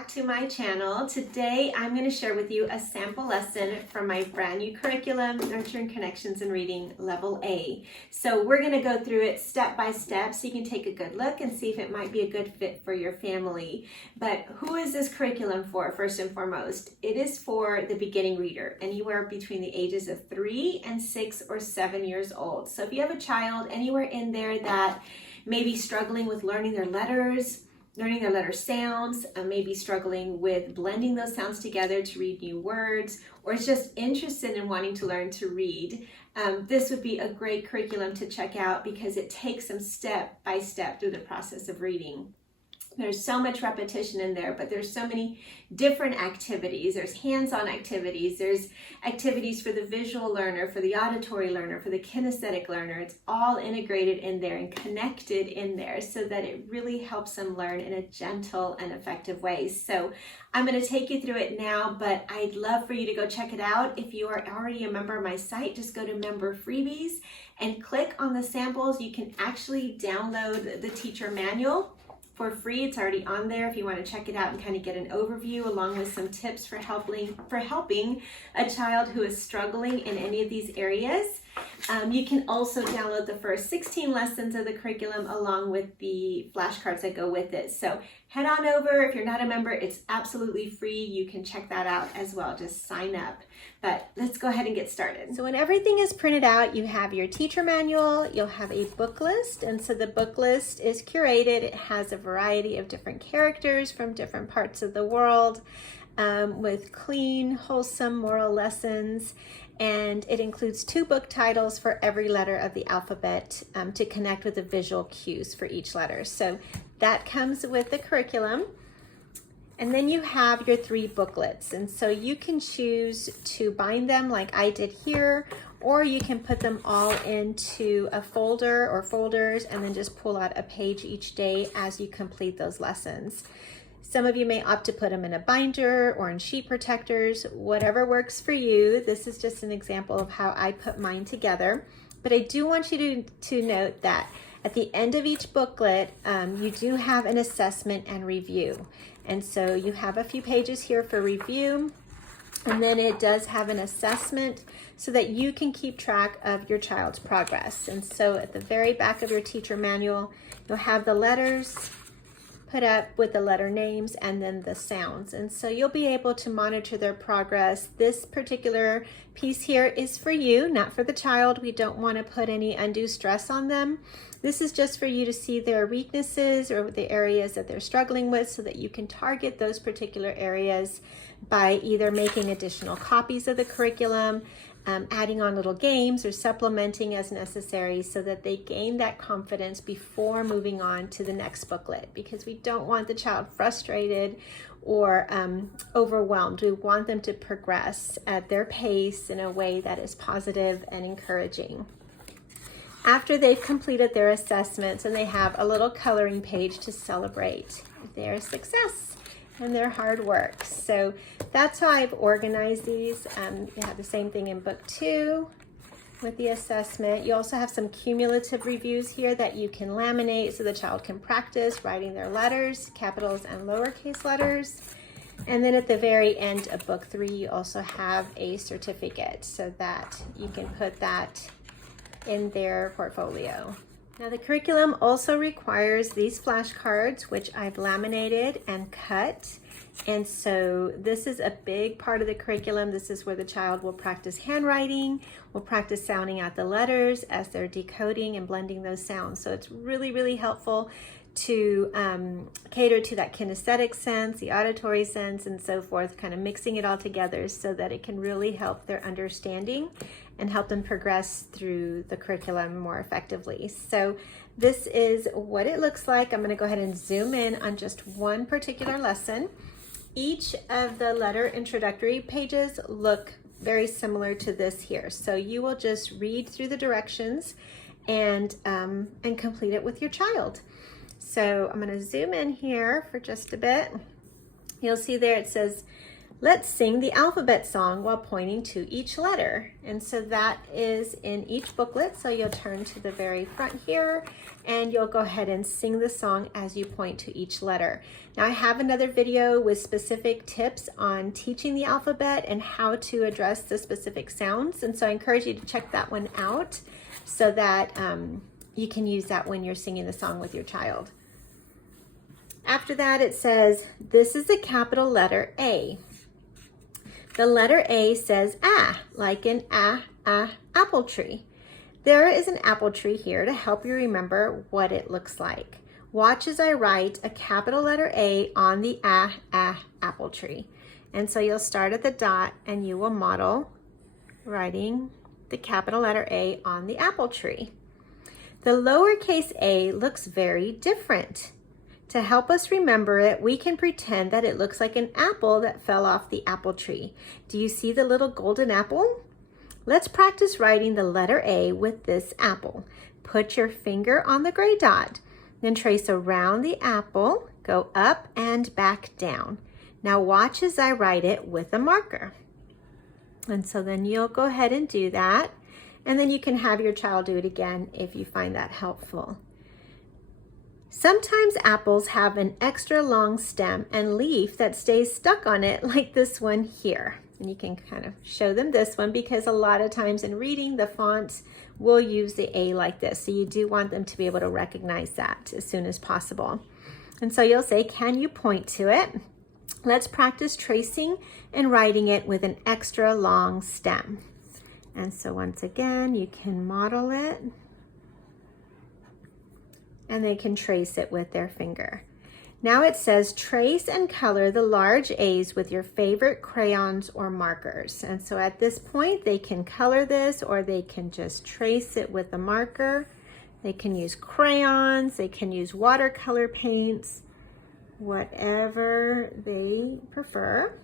back to my channel. Today I'm going to share with you a sample lesson from my brand new curriculum, Nurturing Connections in Reading Level A. So we're going to go through it step by step so you can take a good look and see if it might be a good fit for your family. But who is this curriculum for, first and foremost? It is for the beginning reader, anywhere between the ages of 3 and 6 or 7 years old. So if you have a child anywhere in there that may be struggling with learning their letters sounds, maybe struggling with blending those sounds together to read new words, or is just interested in wanting to learn to read, this would be a great curriculum to check out because it takes them step by step through the process of reading. There's so much repetition in there, but there's so many different activities. There's hands-on activities. There's activities for the visual learner, for the auditory learner, for the kinesthetic learner. It's all integrated in there and connected in there so that it really helps them learn in a gentle and effective way. So I'm going to take you through it now, but I'd love for you to go check it out. If you are already a member of my site, just go to Member Freebies and click on the samples. You can actually download the teacher manual for free. It's already on there if you want to check it out and kind of get an overview along with some tips for helping a child who is struggling in any of these areas. You can also download the first 16 lessons of the curriculum along with the flashcards that go with it. So head on over. If you're not a member, it's absolutely free. You can check that out as well. Just sign up. But let's go ahead and get started. So when everything is printed out, you have your teacher manual, you'll have a book list. And so the book list is curated. It has a variety of different characters from different parts of the world with clean, wholesome moral lessons. And it includes 2 book titles for every letter of the alphabet to connect with the visual cues for each letter. So that comes with the curriculum. And then you have your 3 booklets. And so you can choose to bind them like I did here, or you can put them all into a folder or folders and then just pull out a page each day as you complete those lessons. Some of you may opt to put them in a binder or in sheet protectors, whatever works for you. This is just an example of how I put mine together. But I do want you to note that at the end of each booklet, you do have an assessment and review. And so you have a few pages here for review, and then it does have an assessment so that you can keep track of your child's progress. And so at the very back of your teacher manual, you'll have the letters put up with the letter names and then the sounds. And so you'll be able to monitor their progress. This particular piece here is for you, not for the child. We don't want to put any undue stress on them. This is just for you to see their weaknesses or the areas that they're struggling with so that you can target those particular areas by either making additional copies of the curriculum, adding on little games, or supplementing as necessary so that they gain that confidence before moving on to the next booklet, because we don't want the child frustrated or overwhelmed. We want them to progress at their pace in a way that is positive and encouraging. After they've completed their assessments, and they have a little coloring page to celebrate their success and their hard work. So that's how I've organized these. You have the same thing in book 2 with the assessment. You also have some cumulative reviews here that you can laminate so the child can practice writing their letters, capitals and lowercase letters. And then at the very end of book 3, you also have a certificate so that you can put that in their portfolio. Now the curriculum also requires these flashcards, which I've laminated and cut. And so this is a big part of the curriculum. This is where the child will practice handwriting, will practice sounding out the letters as they're decoding and blending those sounds. So it's really, really helpful to cater to that kinesthetic sense, the auditory sense, and so forth, kind of mixing it all together so that it can really help their understanding and help them progress through the curriculum more effectively. So this is what it looks like. I'm going to go ahead and zoom in on just one particular lesson. Each of the letter introductory pages look very similar to this here. So you will just read through the directions and complete it with your child. So I'm going to zoom in here for just a bit. You'll see there it says Let's sing the alphabet song while pointing to each letter. And so that is in each booklet. So you'll turn to the very front here and you'll go ahead and sing the song as you point to each letter. Now I have another video with specific tips on teaching the alphabet and how to address the specific sounds. And so I encourage you to check that one out so that you can use that when you're singing the song with your child. After that, it says, this is the capital letter A. The letter A says ah, like in apple tree. There is an apple tree here to help you remember what it looks like. Watch as I write a capital letter A on the apple tree. And so you'll start at the dot and you will model writing the capital letter A on the apple tree. The lowercase a looks very different. To help us remember it, we can pretend that it looks like an apple that fell off the apple tree. Do you see the little golden apple? Let's practice writing the letter A with this apple. Put your finger on the gray dot, then trace around the apple, go up and back down. Now watch as I write it with a marker. And so then you'll go ahead and do that, and then you can have your child do it again if you find that helpful. Sometimes apples have an extra long stem and leaf that stays stuck on it like this one here. And you can kind of show them this one because a lot of times in reading the fonts will use the A like this. So you do want them to be able to recognize that as soon as possible. And so you'll say, can you point to it? Let's practice tracing and writing it with an extra long stem. And so once again, you can model it. And they can trace it with their finger. Now it says trace and color the large A's with your favorite crayons or markers. And so at this point they can color this or they can just trace it with a marker. They can use crayons, they can use watercolor paints, whatever they prefer.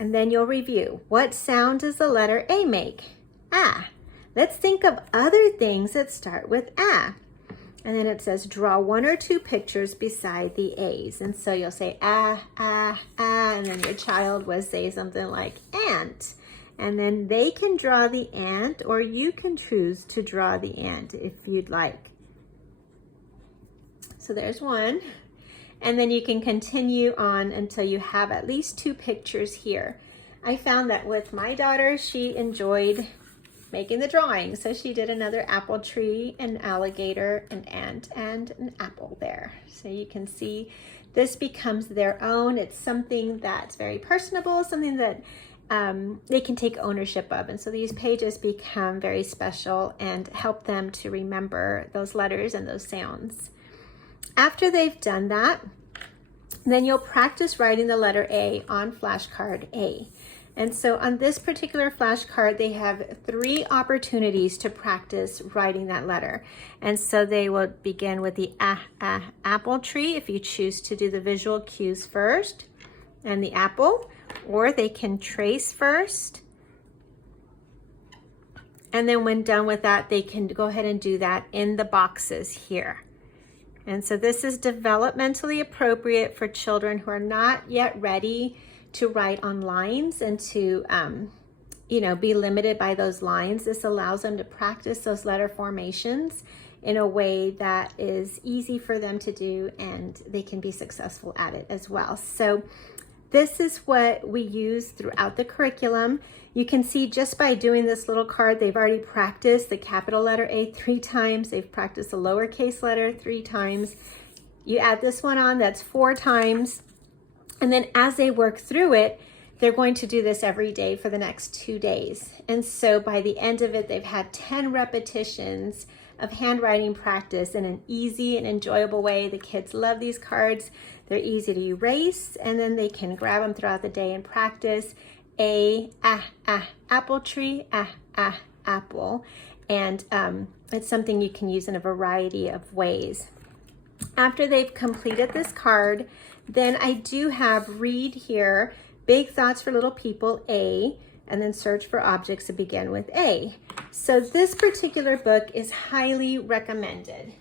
And then you'll review. What sound does the letter A make? Ah. Let's think of other things that start with ah. And then it says draw one or two pictures beside the A's. And so you'll say ah, ah, ah, and then your child will say something like ant. And then they can draw the ant, or you can choose to draw the ant if you'd like. So there's one. And then you can continue on until you have at least two pictures here. I found that with my daughter, she enjoyed making the drawing. So she did another apple tree, an alligator, an ant, and an apple there. So you can see this becomes their own. It's something that's very personable, something that they can take ownership of. And so these pages become very special and help them to remember those letters and those sounds. After they've done that, then you'll practice writing the letter A on flashcard A. And so on this particular flashcard, they have 3 opportunities to practice writing that letter. And so they will begin with the apple tree if you choose to do the visual cues first, and the apple, or they can trace first. And then when done with that, they can go ahead and do that in the boxes here. And so this is developmentally appropriate for children who are not yet ready to write on lines and to, be limited by those lines. This allows them to practice those letter formations in a way that is easy for them to do, and they can be successful at it as well. So this is what we use throughout the curriculum. You can see just by doing this little card, they've already practiced the capital letter A 3 times. They've practiced the lowercase letter 3 times. You add this one on, that's 4 times. And then as they work through it, they're going to do this every day for the next 2 days. And so by the end of it, they've had 10 repetitions of handwriting practice in an easy and enjoyable way. The kids love these cards. They're easy to erase, and then they can grab them throughout the day and practice. Apple tree, apple. And it's something you can use in a variety of ways. After they've completed this card, then I do have read here, Big Thoughts for Little People, A, and then search for objects to begin with A. So this particular book is highly recommended.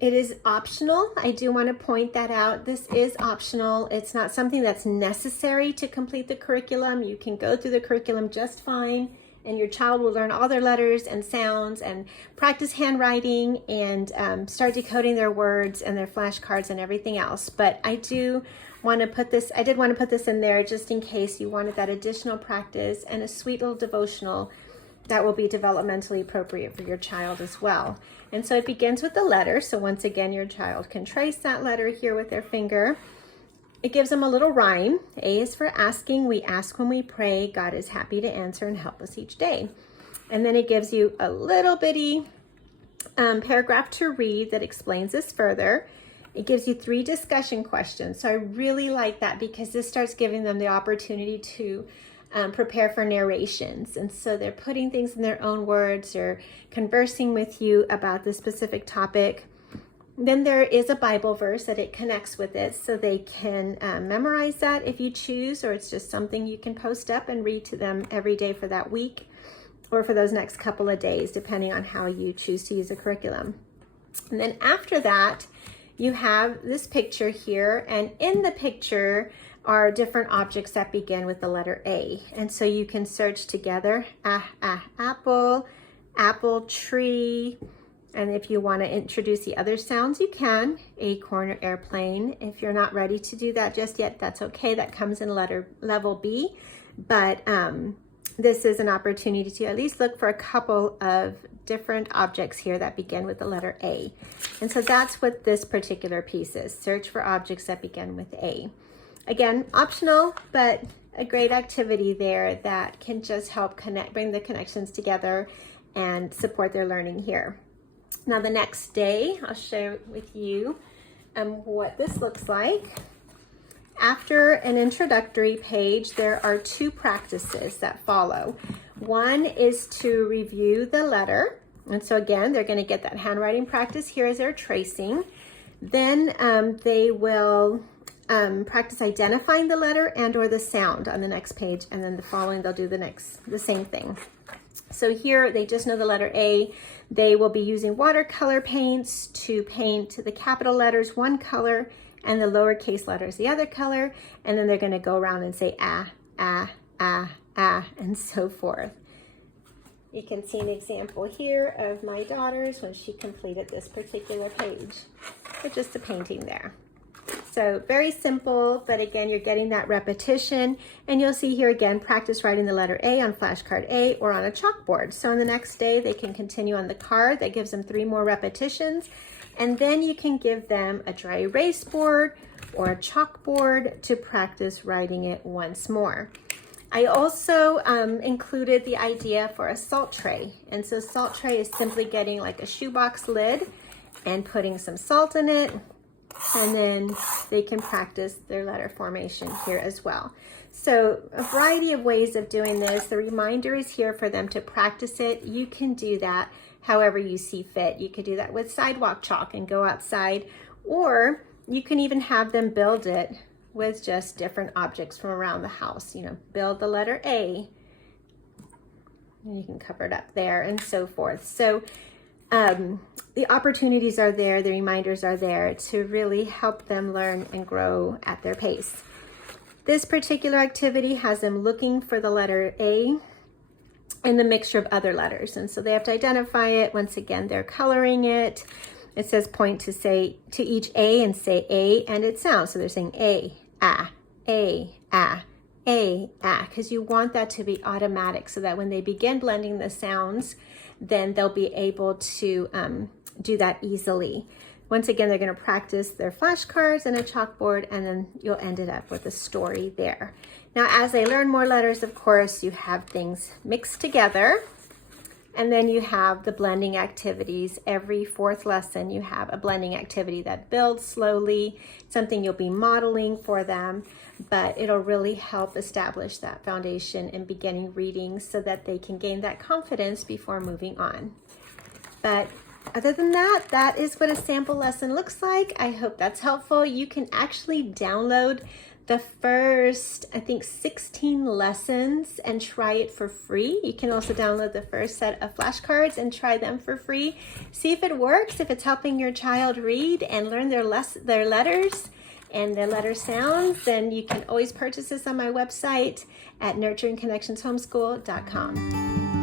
It is optional. I do want to point that out. This is optional. It's not something that's necessary to complete the curriculum. You can go through the curriculum just fine, and your child will learn all their letters and sounds and practice handwriting and start decoding their words and their flashcards and everything else. But I did want to put this in there just in case you wanted that additional practice and a sweet little devotional that will be developmentally appropriate for your child as well. And so it begins with the letter. So once again, your child can trace that letter here with their finger. It gives them a little rhyme. A is for asking. We ask when we pray. God is happy to answer and help us each day. And then it gives you a little bitty paragraph to read that explains this further. It gives you 3 discussion questions. So I really like that because this starts giving them the opportunity to prepare for narrations. And so they're putting things in their own words or conversing with you about the specific topic. Then there is a Bible verse that it connects with it, so they can memorize that if you choose, or it's just something you can post up and read to them every day for that week or for those next couple of days, depending on how you choose to use the curriculum. And then after that, you have this picture here, and in the picture are different objects that begin with the letter A. And so you can search together, apple, apple tree, and if you want to introduce the other sounds, you can, acorn or airplane. If you're not ready to do that just yet, that's okay. That comes in level B, but this is an opportunity to at least look for a couple of different objects here that begin with the letter A. And so that's what this particular piece is. Search for objects that begin with A. Again, optional, but a great activity there that can just help bring the connections together and support their learning here. Now the next day, I'll share with you what this looks like. After an introductory page, there are 2 practices that follow. One is to review the letter. And so again, they're going to get that handwriting practice here as they're tracing. Then they will practice identifying the letter and or the sound on the next page. And then the following, they'll do the same thing. So here they just know the letter A. They will be using watercolor paints to paint the capital letters one color and the lowercase letters the other color. And then they're going to go around and say and so forth. You can see an example here of my daughter's when she completed this particular page. It's just a painting there. So very simple, but again, you're getting that repetition, and you'll see here again, practice writing the letter A on flashcard A or on a chalkboard. So on the next day, they can continue on the card. That gives them 3 more repetitions. And then you can give them a dry erase board or a chalkboard to practice writing it once more. I also included the idea for a salt tray. And so salt tray is simply getting like a shoebox lid and putting some salt in it. And then they can practice their letter formation here as well. So a variety of ways of doing this. The reminder is here for them to practice it. You can do that however you see fit. You could do that with sidewalk chalk and go outside, or you can even have them build it with just different objects from around the house. You know, build the letter A, and you can cover it up there and so forth. So the opportunities are there, the reminders are there to really help them learn and grow at their pace. This particular activity has them looking for the letter A in the mixture of other letters. And so they have to identify it. Once again, they're coloring it. It says point to each A and say A and its sound. So they're saying A, because you want that to be automatic so that when they begin blending the sounds, then they'll be able to do that easily. Once again, they're going to practice their flashcards and a chalkboard, and then you'll end it up with a story there. Now, as they learn more letters, of course, you have things mixed together, and then you have the blending activities. Every 4th lesson, you have a blending activity that builds slowly, something you'll be modeling for them, but it'll really help establish that foundation in beginning reading so that they can gain that confidence before moving on. But other than that, that is what a sample lesson looks like. I hope that's helpful. You can actually download the first, I think, 16 lessons and try it for free. You can also download the first set of flashcards and try them for free. See if it works, if it's helping your child read and learn their letters and their letter sounds. Then you can always purchase this on my website at nurturingconnectionshomeschool.com.